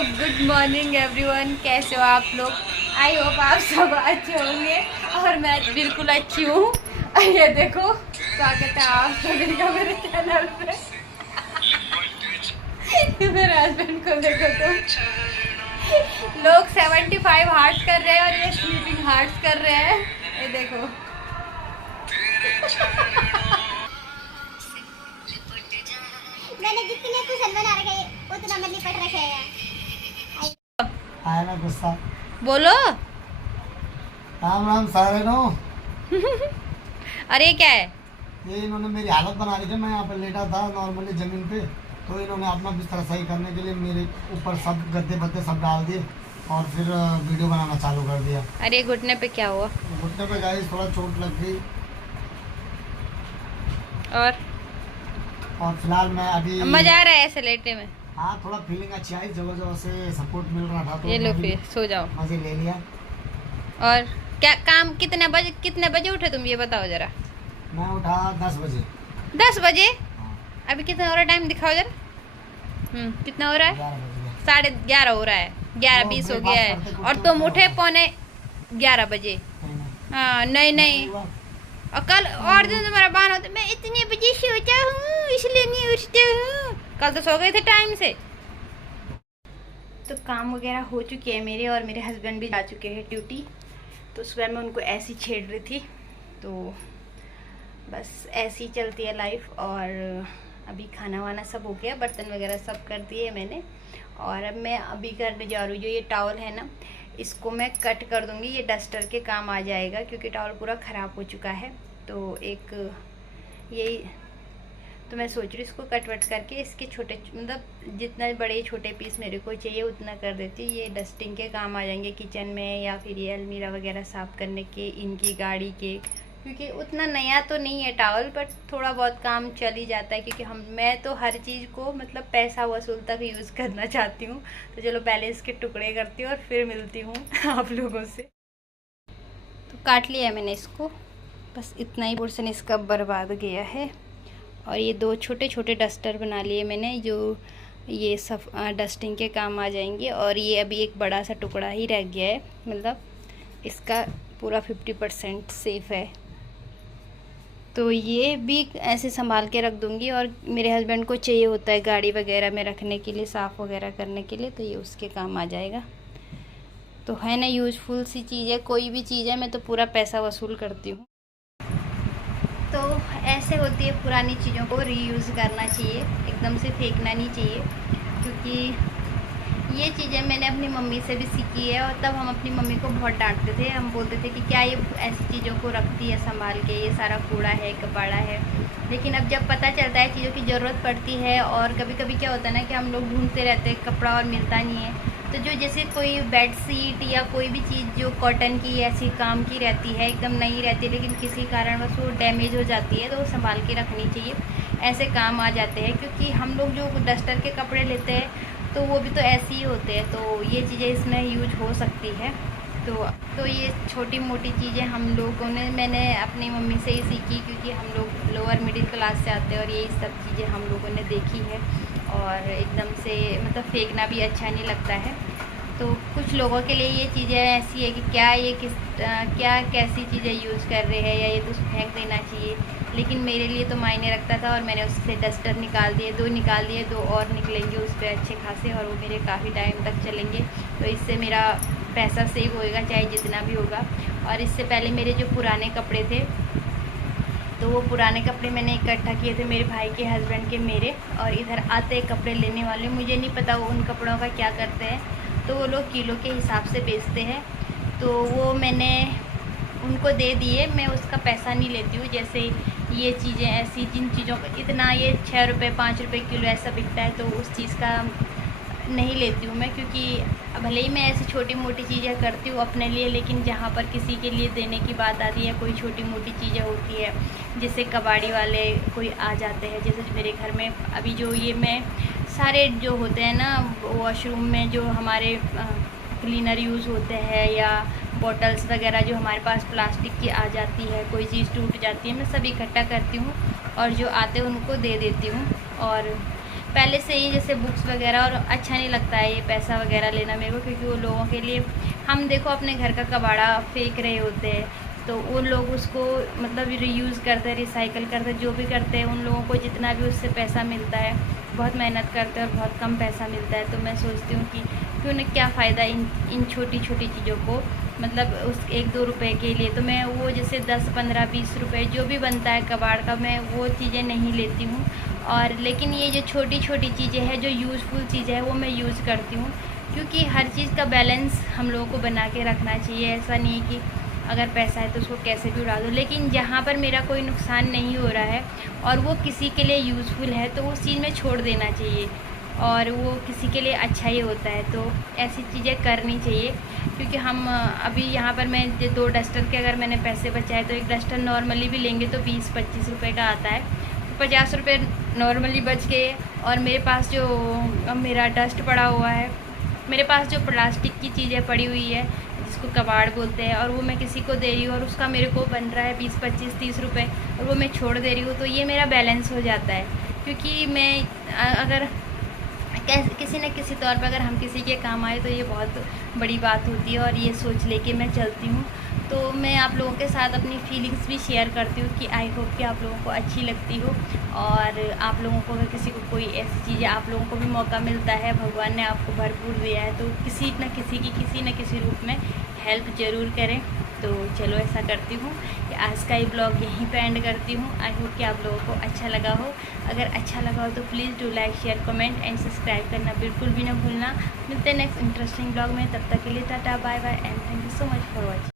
Good morning everyone, कैसे हो आप लोग। आई होप आप सब अच्छे होंगे और मैं बिल्कुल अच्छी हूँ। ये देखो, स्वागत है आप सभी का मेरे चैनल पे। मेरे हस्बैंड को देखो तो लोग 75 हार्ट्स कर रहे हैं और ये स्लीपिंग हार्ट्स कर रहे हैं। ये देखो मैंने जितने कुशल बना रखे उतना मैं लिपट रखे हैं। आया ना गुस्सा। बोलो। राम राम सारे नो। अरे क्या है ये इन्होंने मेरी हालत बना दी थी। मैं यहाँ पर लेटा था नॉर्मली जमीन पे, तो इन्होंने अपना बिस्तर सही करने के लिए मेरे ऊपर सब गद्दे बद्दे सब डाल दिए और फिर वीडियो बनाना चालू कर दिया। अरे घुटने पे क्या हुआ? घुटने पे गाइस थोड़ा चोट लग गई और फिलहाल मैं अभी मजा आ रहा है ऐसे लेटे में? हाँ, थोड़ा फीलिंग अच्छी आई, जगह जगह से सपोर्ट मिल रहा था तो ये लो मैं भी फिर सो जाओ। मजे ले लिया। और क्या काम, कितने बजे उठे तुम, ये बताओ जरा। मैं उठा 10 बजे। 10 बजे? हाँ, अभी कितना हो रहा है, टाइम दिखाओ जरा। कितना हो रहा है? 11 बजे। 11:30 हो रहा है। 11:20 हो गया है और तुम उठे 11:15 बजे। हाँ नहीं और कल और दिन तुम्हारा बहाना होता मैं इतने बजे सोता हूँ इसलिए नहीं उठते हूँ। कल तो सो गए थे टाइम से। तो काम वगैरह हो चुके हैं मेरे, और मेरे हस्बैंड भी जा चुके हैं ड्यूटी। तो सुबह मैं उनको ऐसी छेड़ रही थी, तो बस ऐसी चलती है लाइफ। और अभी खाना वाना सब हो गया, बर्तन वगैरह सब कर दिए मैंने। और अब मैं अभी करने जा रही हूँ, जो ये टॉवल है ना, इसको मैं कट कर दूँगी। ये डस्टर के काम आ जाएगा क्योंकि टॉवल पूरा ख़राब हो चुका है। तो एक यही, तो मैं सोच रही हूँ इसको कट वट करके इसके छोटे, मतलब जितना बड़े छोटे पीस मेरे को चाहिए उतना कर देती हूँ। ये डस्टिंग के काम आ जाएंगे किचन में, या फिर ये अलमीरा वगैरह साफ़ करने के, इनकी गाड़ी के। क्योंकि उतना नया तो नहीं है टॉवल, बट थोड़ा बहुत काम चल ही जाता है क्योंकि मैं तो हर चीज़ को मतलब पैसा वसूल तक यूज़ करना चाहती हूँ। तो चलो पहले इसके टुकड़े करती हूँ और फिर मिलती हूँ आप लोगों से। तो काट लिया मैंने इसको, बस इतना ही पोर्शन इसका बर्बाद गया है। और ये 2 छोटे छोटे डस्टर बना लिए मैंने, जो ये सब डस्टिंग के काम आ जाएंगे। और ये अभी एक बड़ा सा टुकड़ा ही रह गया है, मतलब इसका पूरा 50% सेफ़ है। तो ये भी ऐसे संभाल के रख दूँगी। और मेरे हस्बैंड को चाहिए होता है गाड़ी वगैरह में रखने के लिए, साफ़ वगैरह करने के लिए, तो ये उसके काम आ जाएगा। तो है ना, यूज़फुल सी चीज़ है। कोई भी चीज़ है मैं तो पूरा पैसा वसूल करती हूँ। तो ऐसे होती है, पुरानी चीज़ों को रीयूज़ करना चाहिए, एकदम से फेंकना नहीं चाहिए। क्योंकि ये चीज़ें मैंने अपनी मम्मी से भी सीखी है, और तब हम अपनी मम्मी को बहुत डांटते थे। हम बोलते थे कि क्या ये ऐसी चीज़ों को रखती है संभाल के, ये सारा कूड़ा है कबाड़ा है। लेकिन अब जब पता चलता है चीज़ों की ज़रूरत पड़ती है, और कभी कभी क्या होता है ना कि हम लोग ढूंढते रहते हैं कपड़ा और मिलता नहीं है। तो जो जैसे कोई बेड शीट या कोई भी चीज़ जो कॉटन की ऐसी काम की रहती है, एकदम नई रहती है, लेकिन किसी कारणवश वो डैमेज हो जाती है, तो वो संभाल के रखनी चाहिए। ऐसे काम आ जाते हैं, क्योंकि हम लोग जो डस्टर के कपड़े लेते हैं तो वो भी तो ऐसे ही होते हैं। तो ये चीज़ें इसमें यूज हो सकती है। तो ये छोटी मोटी चीज़ें हम लोगों ने, मैंने अपनी मम्मी से ही सीखी, क्योंकि हम लोग लोअर मिडिल क्लास से आते हैं और यही सब चीज़ें हम लोगों ने देखी है। और एकदम से मतलब फेंकना भी अच्छा नहीं लगता है। तो कुछ लोगों के लिए ये चीज़ें ऐसी है कि क्या कैसी चीज़ें यूज़ कर रहे हैं, या ये तो फेंक देना चाहिए। लेकिन मेरे लिए तो मायने रखता था, और मैंने उससे डस्टर निकाल दिए, 2 निकाल दिए, 2 और निकलेंगे उस पर अच्छे खासे, और वो मेरे काफ़ी टाइम तक चलेंगे। तो इससे मेरा पैसा सेव होएगा, चाहे जितना भी होगा। और इससे पहले मेरे जो पुराने कपड़े थे, तो वो पुराने कपड़े मैंने इकट्ठा किए थे, मेरे भाई के हस्बैंड के मेरे। और इधर आते कपड़े लेने वाले, मुझे नहीं पता वो उन कपड़ों का क्या करते हैं, तो वो लोग किलो के हिसाब से बेचते हैं। तो वो मैंने उनको दे दिए, मैं उसका पैसा नहीं लेती हूँ। जैसे ये चीज़ें ऐसी, जिन चीज़ों का इतना, ये 6 रुपये 5 रुपये किलो ऐसा बिकता है, तो उस चीज़ का नहीं लेती हूँ मैं। क्योंकि भले ही मैं ऐसी छोटी मोटी चीज़ें करती हूँ अपने लिए, लेकिन जहाँ पर किसी के लिए देने की बात आती है, कोई छोटी मोटी चीज़ें होती है, जैसे कबाड़ी वाले कोई आ जाते हैं, जैसे मेरे घर में अभी जो ये मैं सारे जो होते हैं ना वॉशरूम में, जो हमारे क्लीनर यूज़ होते हैं, या बॉटल्स वगैरह जो हमारे पास प्लास्टिक की आ जाती है, कोई चीज़ टूट जाती है, मैं सब इकट्ठा करती हूँ और जो आते हैं उनको दे देती हूँ। और पहले से ही जैसे बुक्स वगैरह, और अच्छा नहीं लगता है ये पैसा वगैरह लेना मेरे को, क्योंकि वो लोगों के लिए, हम देखो अपने घर का कबाड़ा फेंक रहे होते हैं, तो उन लोग उसको मतलब रीयूज़ करते हैं, रिसाइकल करते हैं, जो भी करते हैं, उन लोगों को जितना भी उससे पैसा मिलता है, बहुत मेहनत करते हैं और बहुत कम पैसा मिलता है। तो मैं सोचती हूँ कि क्यों न, क्या फ़ायदा इन छोटी छोटी चीज़ों को, मतलब उस 1-2 रुपए के लिए। तो मैं वो जैसे 10, 15, 20 रुपए जो भी बनता है कबाड़ का, मैं वो चीज़ें नहीं लेती हूँ। और लेकिन ये जो छोटी छोटी चीज़ें हैं, जो यूज़फुल चीज़ें हैं, वो मैं यूज़ करती हूँ, क्योंकि हर चीज़ का बैलेंस हम लोगों को बना के रखना चाहिए। ऐसा नहीं है कि अगर पैसा है तो उसको कैसे भी उड़ा दो, लेकिन जहाँ पर मेरा कोई नुकसान नहीं हो रहा है और वो किसी के लिए यूज़फुल है, तो उस चीज़ में छोड़ देना चाहिए, और वो किसी के लिए अच्छा ही होता है। तो ऐसी चीज़ें करनी चाहिए, क्योंकि हम अभी यहाँ पर मैं 2 डस्टर के अगर मैंने पैसे बचाए, तो एक डस्टर नॉर्मली भी लेंगे तो 20-25 रुपये का आता है, तो 50 रुपये नॉर्मली बच गए। और मेरे पास जो मेरा डस्ट पड़ा हुआ है, मेरे पास जो प्लास्टिक की चीज़ें पड़ी हुई है जिसको कबाड़ बोलते हैं, और वो मैं किसी को दे रही हूँ और उसका मेरे को बन रहा है 20, 25, 30 रुपये, और वो मैं छोड़ दे रही हूँ, तो ये मेरा बैलेंस हो जाता है। क्योंकि मैं अगर किसी न किसी तौर पर अगर हम किसी के काम आए तो ये बहुत बड़ी बात होती है, और ये सोच लेके मैं चलती हूँ। तो मैं आप लोगों के साथ अपनी फीलिंग्स भी शेयर करती हूँ कि आई होप कि आप लोगों को अच्छी लगती हो, और आप लोगों को अगर किसी को कोई ऐसी चीज़ें, आप लोगों को भी मौका मिलता है, भगवान ने आपको भरपूर दिया है, तो किसी न किसी रूप में हेल्प ज़रूर करें। तो चलो ऐसा करती हूँ कि आज का ये ब्लॉग यहीं पे एंड करती हूँ। आई होप कि आप लोगों को अच्छा लगा हो। अगर अच्छा लगा हो तो please do like, share, comment and subscribe करना बिल्कुल भी ना भूलना। मिलते हैं नेक्स्ट इंटरेस्टिंग ब्लॉग में, तब तक के लिए tata, bye bye and thank you so much for watching.